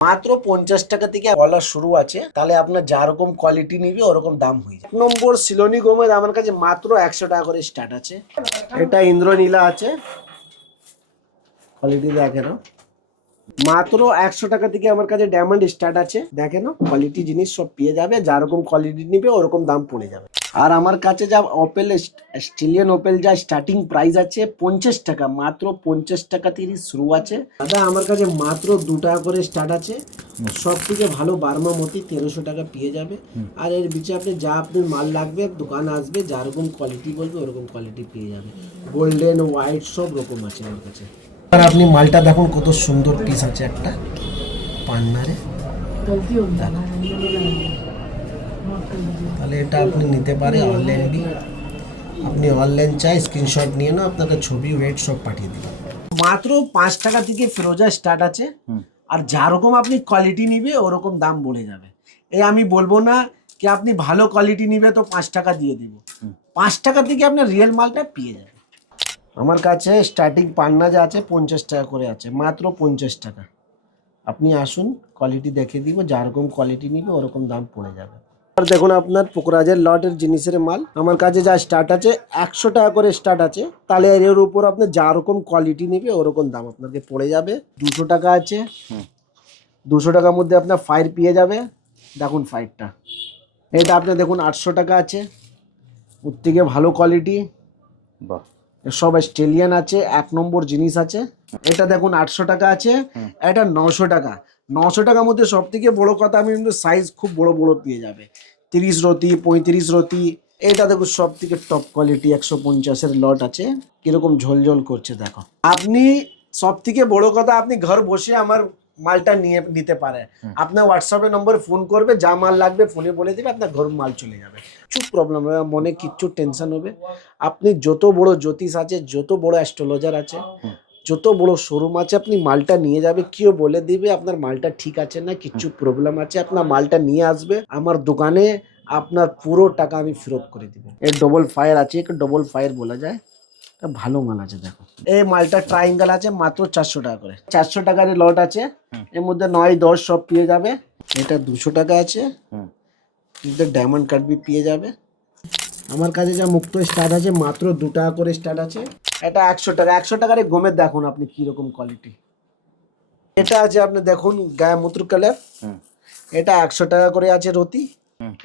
মাত্র 50 টাকা থেকে বলা শুরু আছে। তাহলে আপনার যেরকম কোয়ালিটি নিবে ওরকম দাম হয়ে যাবে। 1 নম্বর সিলোনি গোমেদ আমার কাছে মাত্র 100 টাকা করে স্টার্ট আছে। এটা ইন্দ্রনীলা আছে, কোয়ালিটি দেখে না, মাত্র 100 টাকা থেকে আমার কাছে ডায়মন্ড স্টার্ট আছে। দেখেন কোয়ালিটি জিনিস সব পেয়ে যাবে, যেরকম কোয়ালিটি নিবে ওরকম দাম পড়ে যাবে। আর আমার কাছে যা ওপেল স্টিলিয়ান ওপেল যা স্টার্টিং প্রাইস আছে 50 টাকা, মাত্র 50 টাকা থেকে শুরু আছে দাদা। আমার কাছে মাত্র 2 টাকা করে স্টার্ট আছে। সব থেকে ভালো বার্মা মতি 1300 টাকা পেয়ে যাবে। আর এর বিচে আপনি যা আপনার মাল লাগবে দোকান আসবে, যেরকম কোয়ালিটি বলবে ওরকম কোয়ালিটি পেয়ে যাবে। গোল্ডেন হোয়াইট সব রকম আছে আমার কাছে। আর আপনি মালটা দেখুন কত সুন্দর পিস আছে, একটা পান্নারে। তাহলে এটা আপনি নিতে পারে অনলাইন বি। আপনি অনলাইন চাই স্ক্রিনশট নিয়ে না আপনাকে ছবি ওয়েট সব পাঠিয়ে দিবেন। মাত্র 5 টাকা থেকে ফিরোজা স্টার্ট আছে। আর যেরকম আপনি কোয়ালিটি নিবে ওরকম দাম বলে যাবে। এই আমি বলবো না কি আপনি ভালো কোয়ালিটি নিবে তো 5 টাকা দিয়ে দিব। 5 টাকা থেকে আপনার রিয়েল মালটা পেয়ে যাবে। আমার কাছে স্টার্টিং পান্না যা আছে 50 টাকা করে আছে, মাত্র 50 টাকা। আপনি আসুন, কোয়ালিটি দেখে দিব, যেরকম কোয়ালিটি নিবে ওরকম দাম পড়ে যাবে। আর দেখুন আপনার পোকরাজের লটের জিনিসের মাল আমার কাছে যা স্টার্ট আছে 100 টাকা করে স্টার্ট আছে। তাহলে এর উপর আপনি যেরকম কোয়ালিটি নেবে ওরকম দাম আপনাকে পড়ে যাবে। 200 টাকা আছে, 200 টাকার মধ্যে আপনার ফায়ার পেয়ে যাবে। দেখুন ফায়ারটা, এটা আপনি দেখুন 800 টাকা আছে, ওর থেকে ভালো কোয়ালিটি। বাহ, সব অস্ট্রেলিয়ান আছে, 1 নম্বর জিনিস আছে। এটা দেখুন 800 টাকা আছে, এটা 900 টাকা। 900 টাকার মধ্যে সব থেকে বড় কথা আমি কিন্তু সাইজ খুব বড় বড় পেয়ে যাবে, 30 রতি 35 রতি। এটা দেখুন সব থেকে টপ কোয়ালিটি 150-এর লট আছে, কিরকম ঝলঝল করছে দেখো। আপনি সব থেকে বড় কথা আপনি ঘর বসে আমার মালটা নিতে পারে। আপনার হোয়াটসঅ্যাপে নম্বর ফোন করবে, যা মাল লাগবে ফোনে বলে দেবে, আপনার ঘর মাল চলে যাবে। কিছু প্রবলেম হবে মনে, কিচ্ছু টেনশন হবে। আপনি যত বড় জ্যোতিষ আছে, যত বড় অ্যাস্ট্রোলজার আছে, যত বড় শোরুম আছে, আপনি মালটা নিয়ে যাবে, কেউ বলে দিবে আপনার মালটা ঠিক আছে না, কিচ্ছু প্রবলেম আছে, আপনার মালটা নিয়ে আসবে আমার দোকানে, আপনার পুরো টাকা আমি ফেরত করে দিব। এর ডবল ফায়ার আছে, একে ডবল ফায়ার বলা যায়, ভালো মাল আছে দেখো। এই মালটা ট্রাইঙ্গেল আছে মাত্র 400 টাকা করে, 400 টাকার লট আছে। এর মধ্যে 9-10 সব পেয়ে যাবে। এটা 200 টাকা আছে, ডায়মন্ড কাট বি পেয়ে যাবে। আমার কাছে যা মুক্ত স্টার্ট আছে মাত্র 2 টাকা করে স্টার্ট আছে। এটা 100 টাকা, 100 টাকার গমের দেখুন আপনি কিরকম কোয়ালিটি। এটা আছে আপনি দেখুন গায়ে মূত্র কালার, এটা 100 টাকা করে আছে রতি।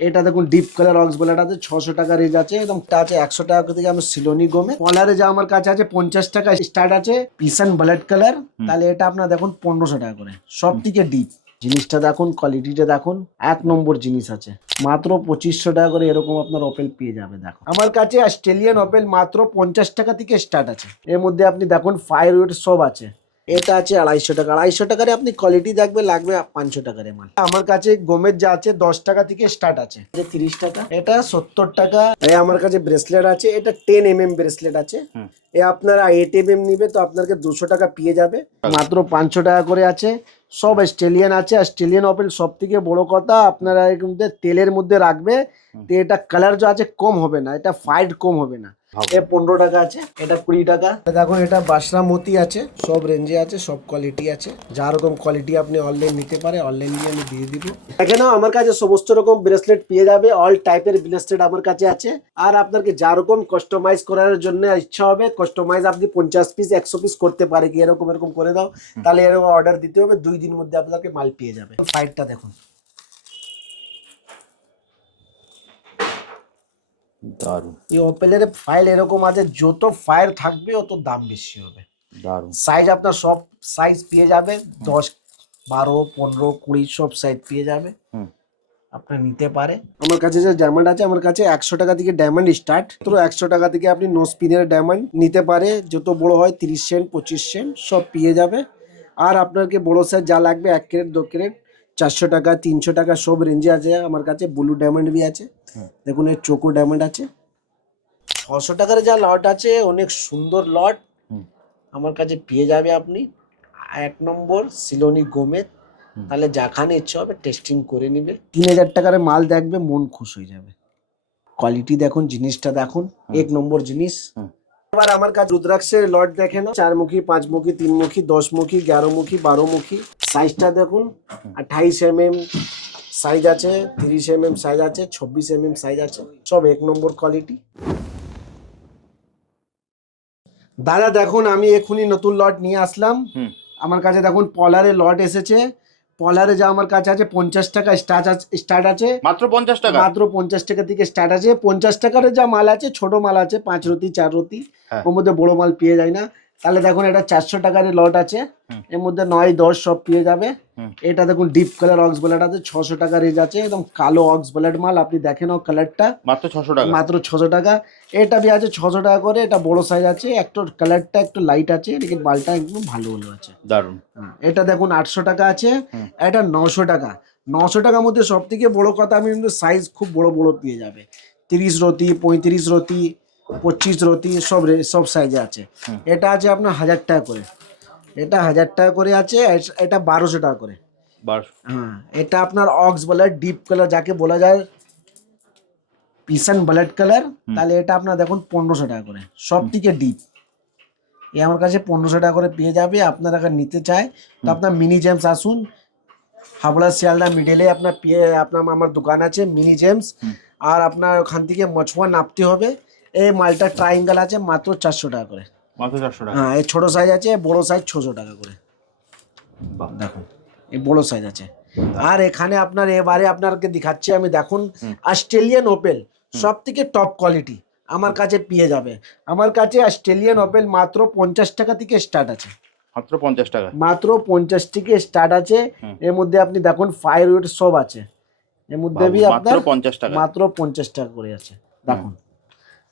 এটা দেখুন ডিপ কালার অক্স বলাটা আছে 600 টাকা রেঞ্জ আছে, একদম আছে 100 টাকা থেকে আমার সিলোনি গমে। কলারে যা আমার কাছে আছে 50 টাকা স্টার্ট আছে, পিসন ব্লাড কালার। তাহলে এটা আপনার দেখুন 1500 টাকা করে, সব থেকে ডিপ জিনিসটা দেখুন, কোয়ালিটিটা দেখুন, 1 নম্বর জিনিস আছে। মাত্র 2500 টাকা করে এরকম আপনার ওপেল পেয়ে যাবে। দেখো আমার কাছে অস্ট্রেলিয়ান ওপেল মাত্র 50 টাকা থেকে স্টার্ট আছে। এর মধ্যে আপনি দেখুন ফায়ারউড সব আছে। এটা আছে 250 টাকা, 250 টাকারে আপনি কোয়ালিটি দেখবে, লাগবে 500 টাকার মাল। আমার কাছে গোমের যা আছে 10 টাকা থেকে স্টার্ট আছে, 30 টাকা, এটা 70 টাকা। আমার কাছে ব্রেসলেট আছে, এটা 10 mm ব্রেসলেট আছে। আপনারা 8 mm নিবে তো আপনাকে 200 টাকা পেয়ে যাবে, মাত্র 500 টাকা করে আছে। সব অস্ট্রেলিয়ান আছে, অস্ট্রেলিয়ান ওপেল। সব থেকে বড় কথা আপনারা কিন্তু তেলের মধ্যে রাখবে, তো এটা কালার যা আছে কম হবে না, এটা ফাইট কম হবে না। এ 15 টাকা আছে, এটা 20 টাকা। দেখুন এটা বাসরা মতি আছে, সব রেঞ্জে আছে, সব কোয়ালিটি আছে। যা রকম কোয়ালিটি আপনি অনলাইন নিতে পারে, অনলাইন দিয়ে আমি দিয়ে দিব। দেখে নাও আমার কাছে সমস্ত রকম ব্রেসলেট পেয়ে যাবে, অল টাইপের ব্রেসলেট আমার কাছে আছে। আর আপনাকে যা রকম কাস্টমাইজ করার জন্য ইচ্ছা হবে, কাস্টমাইজ আপনি 50 পিস 100 পিস করতে পারে কি, এরকম এরকম করে দাও, তাহলে এরকম অর্ডার দিতে হবে, 2 দিনের মধ্যে আপনাকে মাল পেয়ে যাবে। ফাইটটা দেখুন, দারুণ। এই ওপেলের ফাইল এরকম আছে, যত ফায়ার থাকবে অত দাম বেশি হবে। দারুণ সাইজ আপনার সব সাইজ পেয়ে যাবে, 10, 12, 15, 20 সব সাইজ পেয়ে যাবে, আপনার নিতে পারে। আমার কাছে যে ডায়মন্ড আছে, আমার কাছে 100 টাকা থেকে ডায়মন্ড স্টার্ট। তো 100 টাকা থেকে আপনি নো স্পিনের ডায়মন্ড নিতে পারে, যত বড় হয় 30 সেন্ট 25 সেন্ট সব পেয়ে যাবে। আর আপনাকে বড় সাইজ যা লাগবে 1 ক্যারেট 2 ক্যারেট 400 টাকা 300 টাকা সব রেঞ্জে আছে। আমার কাছে ব্লু ডায়মন্ড বি আছে, দেখুন এর চোকো ডায়মন্ড আছে। 600 টাকার যা লট আছে অনেক সুন্দর লট আমার কাছে পেয়ে যাবে আপনি। 1 নম্বর সিলোনি গোমেদ। তাহলে যেখানে ইচ্ছা হবে টেস্টিং করে নিবে, 3000 টাকার মাল দেখবে, মন খুশ হয়ে যাবে। কোয়ালিটি দেখুন, জিনিসটা দেখুন, 1 নম্বর জিনিস। এবার আমার কাছে রুদ্রাক্ষের লট দেখে না, 4 মুখী 5 মুখী 3 মুখী 10 মুখী 11 মুখী 12 মুখী। সাইজটা দেখুন, 28 mm সাইজ আছে, 30 mm সাইজ আছে, 26 mm সাইজ আছে, সব 1 নম্বর কোয়ালিটি। দাদা দেখুন, আমি এখনই নতুন লট নিয়ে আসলাম। আমার কাছে দেখুন পলারের লট এসেছে। পলারে যা আমার কাছে আছে 50 টাকা স্টার্ট আছে, মাত্র 50 টাকা, মাত্র 50 টাকা থেকে স্টার্ট আছে। 50 টাকার যা মাল আছে, ছোট মাল আছে 5 রতি 4 রতি, ওর মধ্যে বড় মাল পেয়ে যায় না। তাহলে দেখুন এটা 400 টাকার লট আছে, এর মধ্যে 9 10 সব পেয়ে যাবে। এটা দেখুন ডিপ কালার অক্স ব্লেড আছে, 600 টাকা রেঞ্জ আছে, একদম কালো অক্স ব্লেড মাল। আপনি দেখেন কালারটা মাত্র 600 টাকা, মাত্র 600 টাকা। এটা भी আছে 600 টাকা করে, এটা বড় সাইজ আছে, একটু কালারটা একটু লাইট আছে, এদিকে মালটা একদম ভালো ভালো আছে, দারুন। এটা দেখুন 800 টাকা আছে, এটা 900 টাকা। 900 টাকার মধ্যে সব থেকে বড় কথা, আমি কিন্তু সাইজ খুব বড় বড় পেয়ে যাবে, 30 রতি 35 রতি 25 রতি সব সাইজে আছে। এটা আছে আপনার 1000 টাকা করে, এটা 1000 টাকা করে আছে, এটা 1200 টাকা করে। 1200। হ্যাঁ, এটা আপনার অক্স ব্লেড ডিপ কালার যাকে বলা যায়, পিসন ব্লেড কালার, তাহলে এটা আপনার দেখুন 1500 টাকা করে, সব থেকে ডিপ। এ আমার কাছে 1500 টাকা করে পেয়ে যাবে। আপনারা আগে নিতে চায় তো আপনার মিনি জেমস আসুন, হাবড়া শিয়ালদা মিডলে আপনার আমার দোকান আছে মিনি জেমস। আর আপনার ওখান থেকে মছুয়া নাপতে হবে। এই মালটা ট্রায়াঙ্গেল আছে মাত্র 400 টাকা করে, মাত্র 400 টাকা। হ্যাঁ, এই ছোট সাইজ আছে, বড় সাইজ 600 টাকা করে। বাহ, দেখুন এই বড় সাইজ আছে। আর এখানে আপনার এবারে আপনাকে দেখাচ্ছি আমি, দেখুন অস্ট্রেলিয়ান ওপেল সব থেকে টপ কোয়ালিটি আমার কাছে পেয়ে যাবে। আমার কাছে অস্ট্রেলিয়ান ওপেল মাত্র 50 টাকা থেকে স্টার্ট আছে, মাত্র 50 টাকা, মাত্র 50 থেকে স্টার্ট আছে। এর মধ্যে আপনি দেখুন ফায়ার উইড সব আছে, এর মধ্যে भी আপনার মাত্র 50 টাকা, মাত্র 50 টাকা করে আছে। দেখুন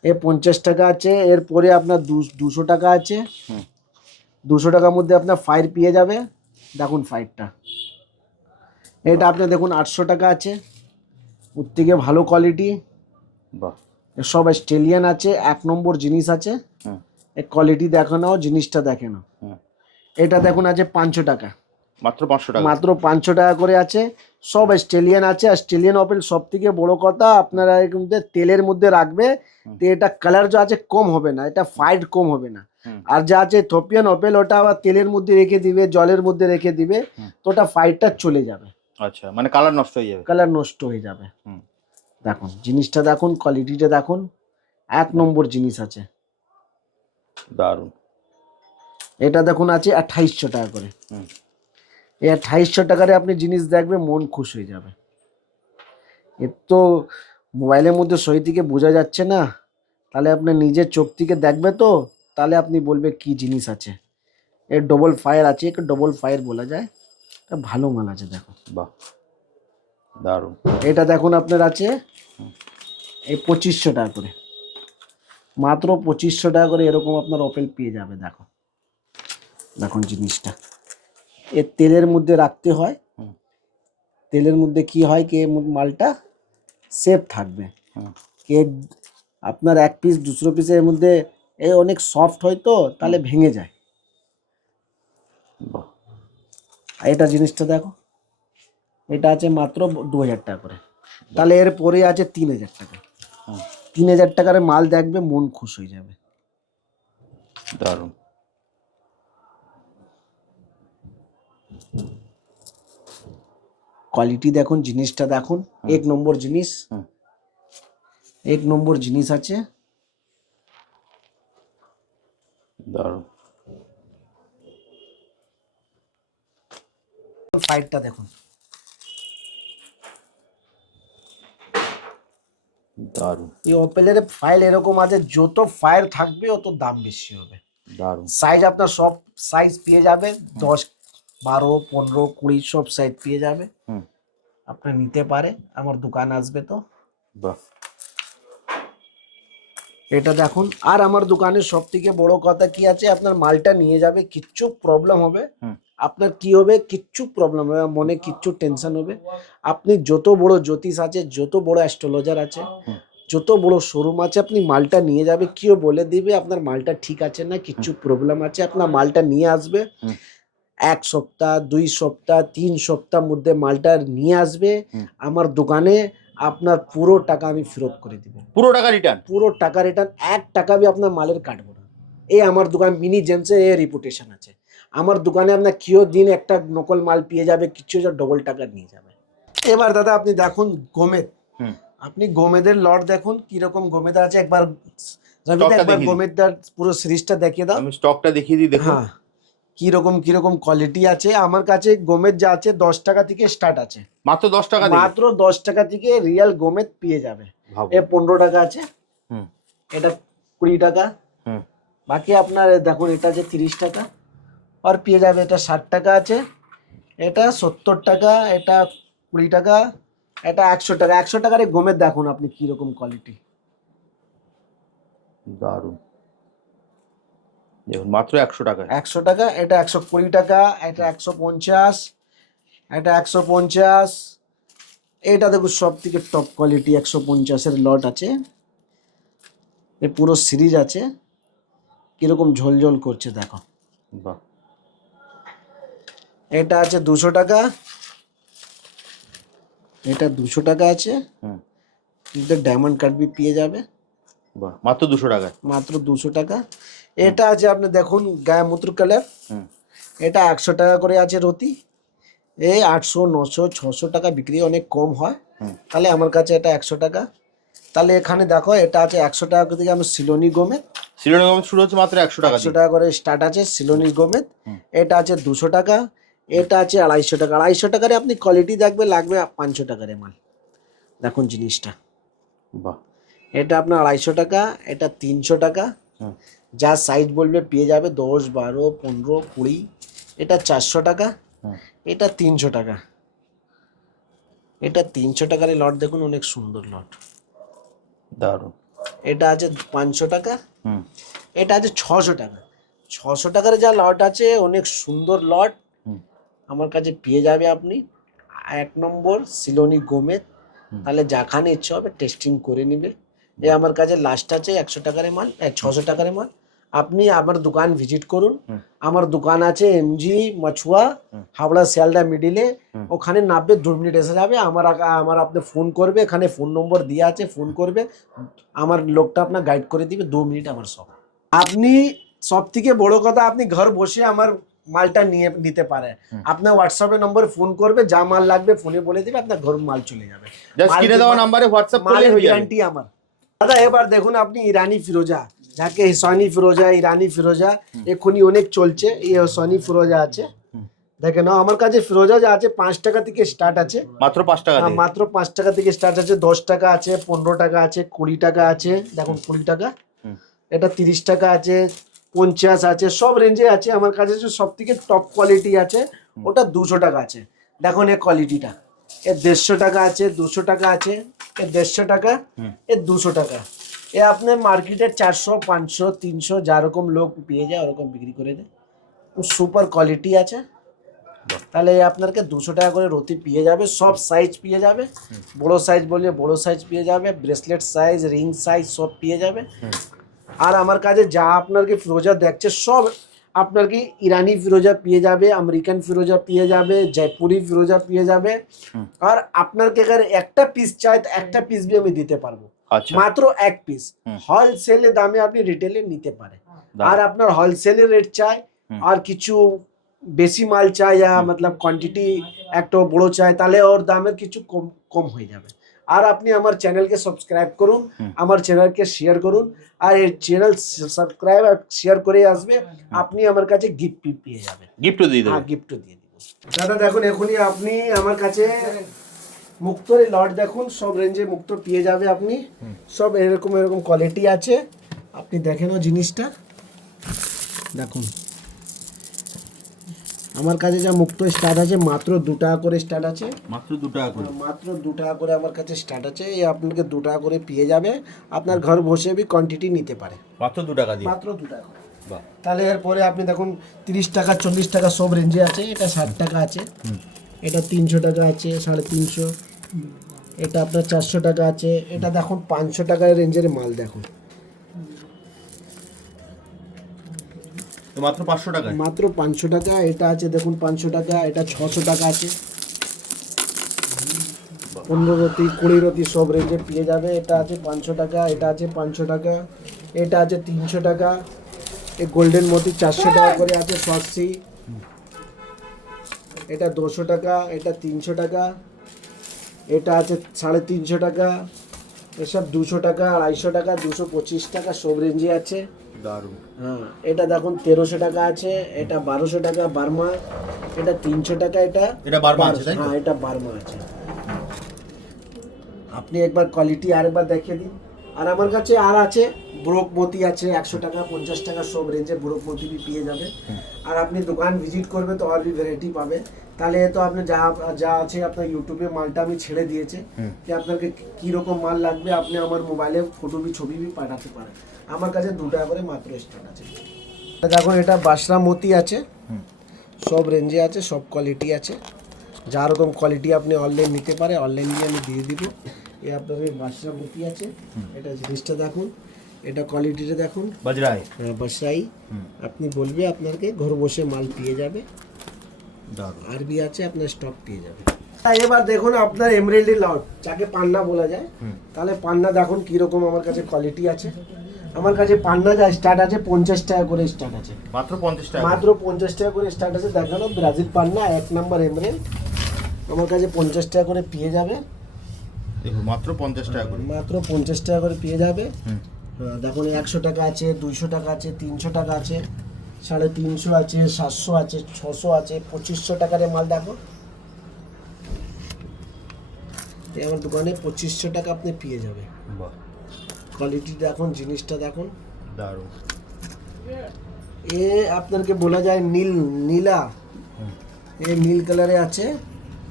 এ 50 টাকা আছে, এরপরে আপনার 200 টাকা আছে। 200 টাকার মধ্যে আপনার ফায়ার পেয়ে যাবে। দেখুন ফায়ারটা, এটা আপনি দেখুন 800 টাকা আছে, ওর থেকে ভালো কোয়ালিটি। বাহ, সব অস্ট্রেলিয়ান আছে, 1 নম্বর জিনিস আছে। এই কোয়ালিটি দেখো নাও, জিনিসটা দেখে নাও। এটা দেখুন আছে 500 টাকা, মাত্র 500 টাকা, মাত্র 500 টাকা করে আছে, সব অস্ট্রেলিয়ান আছে। অস্ট্রেলিয়ান ওপেল সব থেকে বড় কথা, আপনারা কিন্তু তেলের মধ্যে রাখবে তো এটা কালার যা আছে কম হবে না, এটা ফাইট কম হবে না। আর যা আছে ইথিওপিয়ান ওপেল, ওটা আবার তেলের মধ্যে রেখে দিবে, জলের মধ্যে রেখে দিবে, তো ওটা ফাইটটা চলে যাবে। আচ্ছা, মানে কালার নষ্ট হয়ে যাবে, কালার নষ্ট হয়ে যাবে। দেখুন জিনিসটা দেখুন, কোয়ালিটিটা দেখুন, 1 নম্বর জিনিস আছে। দারুন। এটা দেখুন আছে 2800 টাকা করে, এই 2800 টাকারে আপনি জিনিস দেখবে মন খুশ হয়ে যাবে। এর তো মোবাইলের মধ্যে সহি থেকে বোঝা যাচ্ছে না, তাহলে আপনি নিজের চোখ থেকে দেখবে তো, তাহলে আপনি বলবে কি জিনিস আছে। এর ডবল ফায়ার আছে, একে ডবল ফায়ার বলা যায়, এটা ভালো মাল আছে। দেখো বাহ, দারুন। এটা দেখুন আপনার আছে এই 2500 টাকা করে, মাত্র 2500 টাকা করে এরকম আপনার ওপেল পেয়ে যাবে। দেখো দেখুন জিনিসটা, এর তেলের মধ্যে রাখতে হয়, তেলের মধ্যে কি হয় কি মালটা সেফ থাকবে। কে আপনার এক পিস দুসরো পিসের মধ্যে এ অনেক সফট হয় তো, তাহলে ভেঙে যায়। এটা জিনিসটা দেখো, এটা আছে মাত্র 2000 টাকা করে, তাহলে এর পরে আছে 3000 টাকা। 3000 টাকার মাল দেখবে মন খুশ হয়ে যাবে। দারুন। কোয়ালিটি দেখুন, জিনিসটা দেখুন, 1 নম্বর জিনিস, 1 নম্বর জিনিস আছে। দারুন। ফাইটটা দেখুন, দারুন। এই ওপেলের ফাইল এরকম আছে, যত ফাইল থাকবে অত দাম বেশি হবে। দারুন। সাইজ আপনার সব সাইজ পেয়ে যাবে, 10 12 15 20 সব সাইজ পেয়ে যাবে। আপনি নিতে পারে, আমার দোকান আসবে তো। বাহ, এটা দেখুন। আর আমার দোকানে সব থেকে বড় কথা কি আছে, আপনার মালটা নিয়ে যাবে, কিচ্ছু প্রবলেম হবে আপনার কি হবে, কিচ্ছু প্রবলেম হবে মনে, কিচ্ছু টেনশন হবে। আপনি যত বড় জ্যোতিষ আছে, যত বড় অ্যাস্ট্রোলজার আছে, যত বড় শোরুম আছে, আপনি মালটা নিয়ে যাবে, কেউ বলে দিবে আপনার মালটা ঠিক আছে না, কিচ্ছু প্রবলেম আছে, আপনার মালটা নিয়ে আসবে। 1 সপ্তাহ 2 সপ্তাহ 3 সপ্তাহ মধ্যে মালটা নিয়ে আসবে আমার দোকানে, আপনার পুরো টাকা আমি ফেরত করে দিব। পুরো টাকা রিটার্ন? পুরো টাকা রিটার্ন, 1 টাকা भी আপনার মালের কাটবো না। এই আমার দোকান মিনি জেমসের এ রিপুটেশন আছে। আমার দোকানে আপনার কেউ দিন একটা নকল মাল পেয়ে যাবে, কিছু ডবল টাকা নিয়ে যাবে। এবার দাদা আপনি দেখুন গোমেদ, হুম, আপনি গোমেদের লট দেখুন কিরকম গোমেদ আছে। একবার স্টকটা একবার দেখিয়ে দিই। গোমেদার পুরো সিরিজটা দেখিয়ে দাও। আমি স্টকটা দেখিয়ে দিই, দেখুন। হ্যাঁ, কিরকম কিরকম কোয়ালিটি আছে আমার কাছে। গোমেদ যা আছে 10 টাকা থেকে স্টার্ট আছে, মাত্র 10 টাকা দিয়ে। মাত্র 10 টাকা থেকে রিয়েল গোমেদ পেয়ে যাবে। ভাবো। এ 15 টাকা আছে, হুম, এটা 20 টাকা, হুম, বাকি আপনার দেখুন এটা আছে 30 টাকা, আর পেয়ে যাবে এটা 60 টাকা আছে, এটা 70 টাকা, এটা 20 টাকা, এটা 100 টাকা। 100 টাকার এই গোমেদ দেখুন আপনি কিরকম কোয়ালিটি। দারুণ। দেখুন মাত্র 100 টাকায়। 100 টাকা, এটা 120 টাকা, এটা 150, এটা 150, এটা দেখুন সব থেকে টপ কোয়ালিটি 150-এর লট আছে। এ পুরো সিরিজ আছে, কিরকম ঝোলঝোল করছে দেখো। বাহ, এটা আছে 200 টাকা, এটা 200 টাকা আছে, হুম, এটা ডায়মন্ড কাট বি পেয়ে যাবে বাহ, মাত্র 200 টাকায়। মাত্র 200 টাকা। এটা আছে আপনি দেখুন গায়ে মূত্র কালার, হুম, এটা 100 টাকা করে আছে রতি। এই 800, 900, 600 টাকা বিক্রি, অনেক কম হয়। হুম, তাহলে আমার কাছে এটা 100 টাকা। তাহলে এখানে দেখো এটা আছে 100 টাকা থেকে আমি সিলোনি গোমেদ, সিলোনি গোমেদ শুরু হচ্ছে মাত্র 100 টাকা 100 দিয়ে। টাকা করে স্টার্ট আছে সিলোনি গোমেদ। হুম, এটা আছে 200 টাকা, এটা আছে 250 টাকা। 250 টাকারে আপনি কোয়ালিটি দেখবে, লাগবে 500 টাকারে মাল। দেখুন জিনিসটা, বাহ, এটা আপনার 250 টাকা, এটা 300 টাকা। হুম, যা সাইজ বলবে পেয়ে যাবে 10, 12, 15, 20। এটা 400 টাকা, হুম, এটা 300 টাকা। এটা 300 টাকার এই লট দেখুন, অনেক সুন্দর লট। দারুণ। এটা আছে 500 টাকা, হুম, এটা আছে 600 টাকা। 600 টাকার যা লট আছে অনেক সুন্দর লট হুম, আমার কাছে পেয়ে যাবে আপনি। 1 নম্বর সিলোনি গোমেদ। হুম, তাহলে যাখানে ইচ্ছে হবে টেস্টিং করে নিবে। এ আমার কাছে লাস্ট আছে 100 টাকার মাল, 600 টাকার মাল। আপনি আমার দোকান ভিজিট করুন। হুম, আমার দোকান আছে এমজি মাছুয়া, হুম, হাওড়া শিয়ালদা মিডিলে। হুম, ওখানে নামবে 2 মিনিট এসে যাবে। আমার আপনি ফোন করবে, এখানে ফোন নম্বর দেওয়া আছে, ফোন করবে, আমার লোকটা আপনার গাইড করে দিবে। 2 মিনিট আমার সব। আপনি সব থেকে বড় কথা, আপনি ঘর বসে আমার মালটা নিতে পারে। হুম। আপনার হোয়াটসঅ্যাপে নম্বর ফোন করবে, যা মাল লাগবে ফোনে বলে দিবে, আপনার ঘর মাল চলে যাবে। জাস্ট স্ক্রিনে দেওয়া নাম্বারে হোয়াটসঅ্যাপ করলেই মালের হয়ে যাবে। গ্যারান্টি আমার। দাদা এবার দেখুন আপনি ইরানি ফিরোজা, যাকে হিসানি ফিরোজা, ইরানি ফিরোজা এক্ষুনি অনেক চলছে। এই হিসানি ফিরোজা আছে, হুম, দেখে নাও। আমার কাছে ফিরোজা যা আছে 5 টাকা থেকে স্টার্ট আছে। মাত্র 5 টাকা হ্যাঁ, দিয়ে। মাত্র 5 টাকা থেকে স্টার্ট আছে। 10 টাকা আছে, 15 টাকা আছে, 20 টাকা আছে। দেখুন 20 টাকা, হুম, এটা 30 টাকা আছে, 50 আছে, সব রেঞ্জে আছে। আমার কাছে যে সব থেকে টপ কোয়ালিটি আছে ওটা 200 টাকা আছে। দেখুন এই কোয়ালিটিটা, এ 150 টাকা আছে, 200 টাকা আছে, এ 150 টাকা, হুম, এ 200 টাকা। এ আপনার মার্কেটের 400, 500, 300 যারকম লোক পেয়ে যায় ওরকম বিক্রি করে দেয়। সুপার কোয়ালিটি আছে। বাহ, তাহলে এই আপনাকে 200 টাকা করে রতি পেয়ে যাবে, সব সাইজ পেয়ে যাবে। বড় সাইজ বললে বড় সাইজ পেয়ে যাবে, ব্রেসলেট সাইজ, রিং সাইজ সব পেয়ে যাবে। হুম, আর আমার কাছে যা আপনার কি ফিরোজা দেখছে সব আপনার কি ইরানি ফিরোজা পেয়ে যাবে, আমেরিকান ফিরোজা পেয়ে যাবে, জয়পুরি ফিরোজা পেয়ে যাবে। হুম, আর আপনার কে আগে একটা পিস চাই তো একটা পিস भी আমি দিতে পারবো, আচ্ছা, মাত্র এক পিস। হুম, হোলসেলের দামে আপনি রিটেলে নিতে পারেন। দারুণ। আর আপনার হোলসেলের রেট চাই, হুম, আর কিছু বেশি মাল চাই, মতলব কোয়ান্টিটি একটা বড় চাই, তাহলে ওর দামের কিছু কম কম হয়ে যাবে। আর আপনি আমার চ্যানেলকে সাবস্ক্রাইব করুন, হুম, আমার চ্যানেলকে শেয়ার করুন। আর এই চ্যানেল সাবস্ক্রাইব আর শেয়ার করে আসবে, আপনি আমার কাছে গিফট পেয়ে যাবেন। গিফটও দিয়ে হ্যাঁ, দেবে। গিফটও দিয়ে দিব। দাদা দেখুন এখনই আপনি আমার কাছে মুক্তোর এই লট দেখুন, সব রেঞ্জে মুক্ত পেয়ে যাবে আপনি। সব এরকম এরকম কোয়ালিটি আছে, আপনি দেখেনও জিনিসটা দেখুন। আমার কাছে যা মুক্ত স্টার্ট আছে মাত্র 2 টাকা করে স্টার্ট আছে, মাত্র 2 টাকা করে। মাত্র 2 টাকা করে আমার কাছে স্টার্ট আছে। এই আপনাকে 2 টাকা করে পেয়ে যাবে, আপনার ঘর বসে भी কোয়ান্টিটি নিতে পারে, মাত্র 2 টাকা দিয়ে। মাত্র 2 টাকা করে। বাহ, তাহলে এরপরে আপনি দেখুন 30 টাকা, 40 টাকা সব রেঞ্জে আছে। এটা 60 টাকা আছে, এটা 300 টাকা আছে, 350, এটা আপনার 400 টাকা আছে। এটা দেখুন 500 টাকার রেঞ্জের মাল দেখুন, তো মাত্র 500 টাকায়। মাত্র 500 টাকা। এটা আছে দেখুন 500 টাকা, এটা 600 টাকা আছে। 15 রতি, 20 রতি সব রেঞ্জে পেয়ে যাবে। এটা আছে 500 টাকা, এটা আছে 500 টাকা, এটা আছে 300 টাকা, এই গোল্ডেন মোতি 400 টাকা করে আছে ফক্সি, এটা 200 টাকা, এটা 300 টাকা, এটা আছে 350 টাকা, এসব 200 টাকা, 250 টাকা, 225 টাকা, সব রেঞ্জে আছে। দারুণ। হ্যাঁ, এটা দেখুন 1300 টাকা আছে, এটা 1200 টাকা বার্মা, এটা 300 টাকা, এটা বার্মা আছে, তাই তো? হ্যাঁ, এটা বার্মা আছে। আপনি একবার কোয়ালিটি আরেকবার দেখিয়ে দিন। আর আমার কাছে আর আছে ব্রোক মতি আছে 100 টাকা, 50 টাকা, সব রেঞ্জে ব্রোক মতি भी পেয়ে যাবে। আর আপনি দোকান ভিজিট করবে তো আর भी ভ্যারাইটি পাবে। তাহলে তো আপনি যা যা আছে আপনার ইউটিউবে মালটা আমি ছেড়ে দিয়েছে যে আপনাকে কি রকম মাল লাগবে, আপনি আমার মোবাইলে ফটো ছবি পাঠাতে পারেন। আমার কাছে 2 টাকা করে মাত্র স্টার্ট আছে। দেখুন এটা বাসরা মতি আছে, সব রেঞ্জে আছে, সব কোয়ালিটি আছে। যা রকম কোয়ালিটি আপনি অনলাইন নিতে পারে, অনলাইন নিয়ে আমি দিয়ে দিব। এই আপনার এই বাসরা মতি আছে, এটা জিনিসটা দেখুন, এটা কোয়ালিটিটা দেখুন, বাজরাই। বাসরাই। আপনি বলবে আপনাকে ঘর বসে মাল পেয়ে যাবে। দারুণ। আরবি আছে, আপনার স্টক পেয়ে যাবে। এবার দেখুন আপনার এমরাল্ডি লাউড, যাকে পান্না বলা যায়, তাহলে পান্না দেখুন কীরকম আমার কাছে কোয়ালিটি আছে। আমার কাছে পান্না যা স্টার্ট আছে 50 টাকা করে স্টার্ট আছে, মাত্র 50 টাকা। মাত্র 50 টাকা করে স্টার্ট আছে। দেখানো ব্রাজিল পান্না 1 নম্বর এমরাল্ড, আমার কাছে 50 টাকা করে পেয়ে যাবে। দেখুন মাত্র 50 টাকা করে। মাত্র 50 টাকা করে পেয়ে যাবে। হ্যাঁ, দেখুন 100 টাকা আছে, 200 টাকা আছে, 300 টাকা আছে, 350 আছে, 700 আছে, 600 আছে, 2500 টাকার মাল দেখো। এই আমার দোকানে 2500 টাকা আপনি পেয়ে যাবে। বাহ, কোয়ালিটি দেখুন, জিনিসটা দেখুন। দারুণ। এ আপনাকে বলা যায় নীলা, এই নীল কালারে আছে,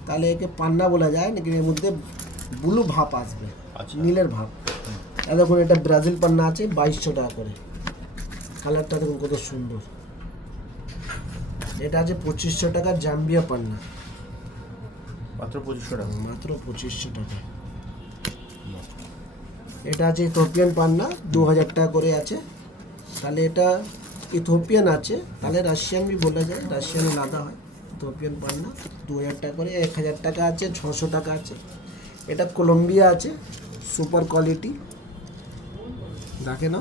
তাহলে একে পান্না বলা যায়, নাকি এর মধ্যে ব্লু ভাব আসবে, আচ্ছা। নীলের ভাব। আর দেখুন এটা ব্রাজিল পান্না আছে 2200 টাকা করে, কালারটা দেখুন কত সুন্দর। এটা আছে 2500 টাকা জাম্বিয়া পান্না, মাত্র 2500 টাকা। মাত্র 2500 টাকা। এটা আছে ইথোপিয়ান পান্না 2000 টাকা করে আছে, তাহলে এটা ইথোপিয়ান আছে, তাহলে রাশিয়ান भी বলা যায়, রাশিয়ান আলাদা হয়। ইথোপিয়ান পান্না 2000 টাকা করে, 1000 টাকা আছে, 600 টাকা আছে। এটা কলম্বিয়া আছে, সুপার কোয়ালিটি, দেখে না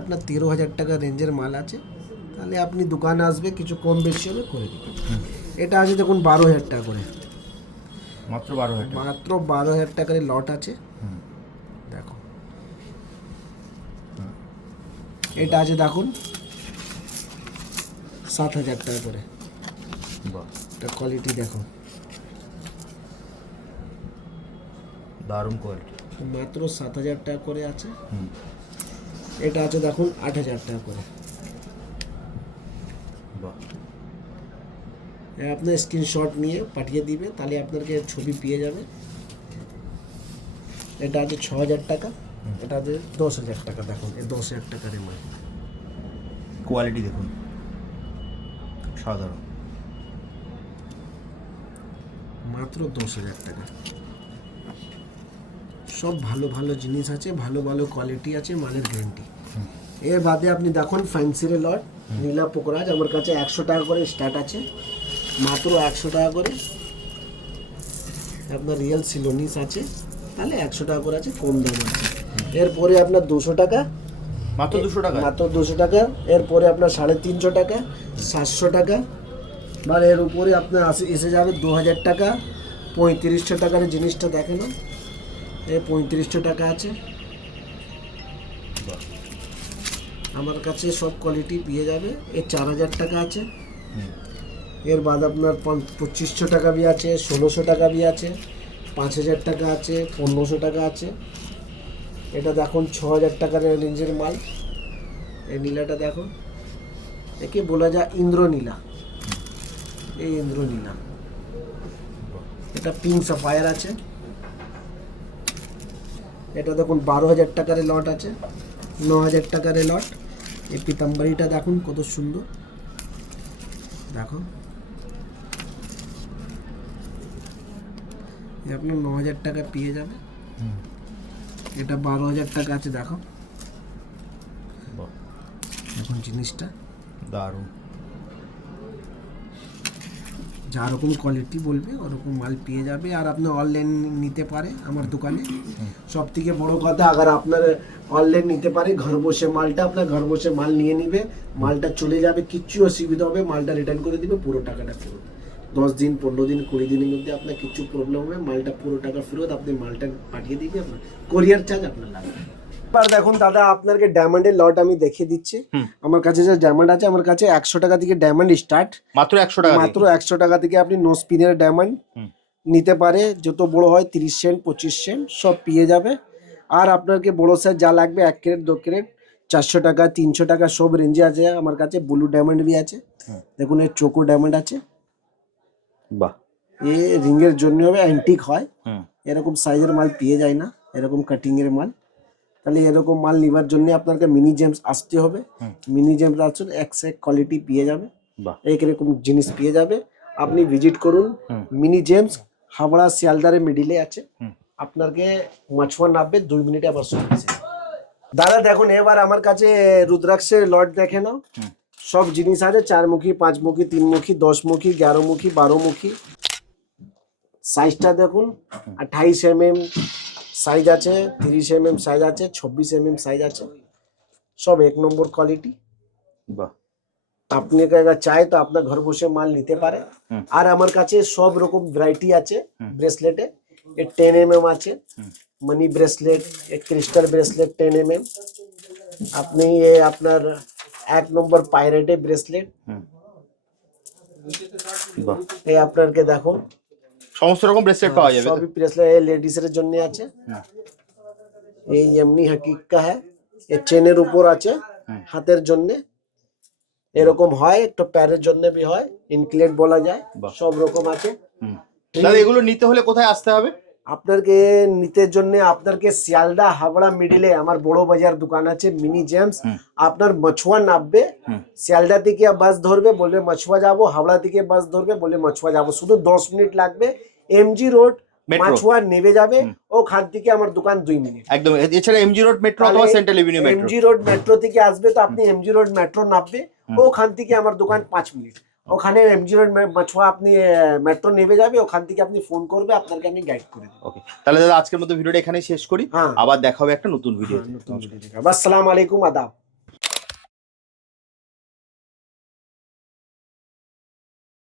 আপনার 13000 টাকা রেঞ্জের মাল আছে। তাহলে আপনি দোকানে আসবে, কিছু কম বেশি হলে করে দেবেন। এটা আছে দেখুন 12000 টাকা করে, মাত্র 12,000 টাকা। মাত্র 12000 টাকার লট আছে। দেখো এটা আছে দেখুন 7000 টাকা করে। বাহ, এটা কোয়ালিটি দেখো, দারুণ কোয়ালিটি। মাত্র 7000 টাকা করে আছে। এটা আছে দেখুন 8000 টাকা করে। বাহ, আপনি স্ক্রিনশট নিয়ে পাঠিয়ে দিবে, তাহলে আপনাকে ছবি পেয়ে যাবে। এটা আছে 6000 টাকা, এটা আছে 10000 টাকা। দেখুন এই 10000 টাকার মাল, কোয়ালিটি দেখুন, সাধারণ। মাত্র 10000 টাকা। সব ভালো ভালো জিনিস আছে, ভালো ভালো কোয়ালিটি আছে, মালের গ্যারান্টি। এর বাদে আপনি দেখুন ফ্যান্সির লট নীলা পোকরাজ, আমার কাছে 100 টাকা করে স্টার্ট আছে, মাত্র 100 টাকা করে। আপনার রিয়েল সিলোনিস আছে, তাহলে 100 টাকা করে আছে, কম দাম আছে। এরপরে আপনার 200 টাকা, মাত্র 200 টাকা। মাত্র 200 টাকা। এরপরে আপনার 350 টাকা, 700 টাকা, আর এর উপরে আপনার এসে যাবে 2000 টাকা, 3500 টাকার জিনিসটা দেখে না, এই 3500 টাকা আছে। আমার কাছে সব কোয়ালিটি পেয়ে যাবে। এর 4000 টাকা আছে। এর বাদ আপনার 2500 টাকা भी আছে, 1600 টাকা भी আছে, 5000 টাকা আছে, 1500 টাকা আছে। এটা দেখুন 6000 টাকার রেঞ্জের মাল। এই নীলাটা দেখুন, একে বলা যায় ইন্দ্রনীলা, এই ইন্দ্রনীলা। এটা পিঙ্ক সাফায়ার আছে, এটা দেখুন 12000 টাকার লট আছে, 9000 টাকার লট। এই পিতাম্বরীটা দেখুন কত সুন্দর, দেখো এই আপনার 9000 টাকা পেয়ে যাবে। এটা 12000 টাকা আছে, দেখো বাহ, এখন জিনিসটা দারুণ। যা রকম কোয়ালিটি বলবে ওরকম মাল পেয়ে যাবে। আর আপনি অনলাইন নিতে পারে আমার দোকানে। সব থেকে বড় কথা, আবার আপনার অনলাইন নিতে পারে, ঘর বসে মালটা আপনার ঘর বসে মাল নিয়ে নিবে, মালটা চলে যাবে, কিচ্ছু অসুবিধা হবে, মালটা রিটার্ন করে দিবে, পুরো টাকাটা ফেরত। 10 দিন 15 দিন 20 দিনের মধ্যে আপনার কিছু প্রবলেম হবে, মালটা পুরো টাকা ফেরত, আপনি মালটা পাঠিয়ে দিবে, আপনার কোরিয়ার চার্জ আপনার লাগবে। এবার দেখুন দাদা, আপনাকে ডায়মন্ডের লট আমি দেখিয়ে দিচ্ছি। আমার কাছে যে ডায়মন্ড আছে, আমার কাছে 100 টাকা থেকে ডায়মন্ড স্টার্ট, মাত্র 100 টাকা মাত্র 100 টাকা থেকে আপনি নো স্পিনের ডায়মন্ড নিতে পারে। যত বড় হয় 30 সেন্ট 25 সেন্ট সব পেয়ে যাবে। আর আপনাকে বড় সাইজ যা লাগবে 1 ক্যারেট 2 ক্যারেট 400 টাকা 300 টাকা সব রেঞ্জে আছে আমার কাছে। ব্লু ডায়মন্ড भी আছে, দেখুন এই চোকো ডায়মন্ড আছে। বাহ, এ রিংয়ের জন্য হবে, অ্যান্টিক হয়, এরকম সাইজের মাল পেয়ে যায় না, এরকম কাটিং এর মাল। তাহলে এরকম মাল নেবার জন্য আপনাকে মিনি জেমস আসতে হবে। মিনি জেমস আসুন, এক সে কোয়ালিটি পেয়ে যাবে, বাহ, এইরকম জিনিস পেয়ে যাবে। আপনি ভিজিট করুন মিনি জেমস, হাবড়া শিয়ালদারে মিডিলে আছে। আপনাকে মাছুয়া নামবে 2 মিনিটে আবার শুনছে। দাদা দেখুন, এবার আমার কাছে রুদ্রাক্ষের লট দেখে নাও, সব জিনিস আছে, 4 মুখী 5 মুখী 3 মুখী 10 মুখী 11 মুখী 12 মুখী। সাইজটা দেখুন, 28 mm সাইজ আছে, 30 mm সাইজ আছে, 26 mm সাইজ আছে, সব 1 নম্বর কোয়ালিটি। বাহ, আপনি अगर চাই তো আপনার ঘর বসে মাল নিতে পারে। আর আমার কাছে সব রকম ভ্যারাইটি আছে ব্রেসলেটে। এ 10 mm আছে মানি ব্রেসলেট, এক ক্রিস্টাল ব্রেসলেট 10 mm। আপনি এ আপনার 1 নম্বর পাইরেটে ব্রেসলেট, বাহ, এই আপনাকে দেখুন সমস্ত রকম ব্রেসলেট পাওয়া যাবে। সবই ব্রেসলেট লেডিসের জন্য আছে। এই এমনি হাকিকা है, এই চেনের উপর আছে হাতের জন্য, এরকম হয়, একটু প্যারের জন্য भी হয়, ইনক্লেট বলা যায়, সব রকম আছে। তাহলে এগুলো নিতে হলে কোথায় আসতে হবে? আপনাকে নিতে জন্য আপনাকে শিয়ালদা হাবড়া মিডিলে আমার বড় বাজার দোকান আছে মিনি জেমস। আপনার মাছুয়া নামবে, শিয়ালদা থেকে বাস ধরবে, বলবে মাছুয়া যাবো, হাওড়া থেকে বাস ধরবে, বলে মাছুয়া যাবো, শুধু 10 মিনিট লাগবে। এমজি রোড মাছুয়া নেমে যাবে, ওখান থেকে আমার দোকান 2 মিনিট একদম। এছাড়া এমজি রোড মেট্রো অথবা central Avenue metro. MG road metro থেকে আসবে তো আপনি এমজি রোড মেট্রো নামবে, ওখান থেকে আমার দোকান 5 মিনিট। ওখানে এমজি রোড মাছুয়া আপনি মেট্রো নেমে যাবে, ওখান থেকে আপনি ফোন করবে, আপনাকে আমি গাইড করে দেবো। ওকে, তাহলে দাদা আজকের মতো ভিডিওটা এখানেই শেষ করি, আবার দেখা হবে একটা নতুন ভিডিও। আসসালামু আলাইকুম, আদাব।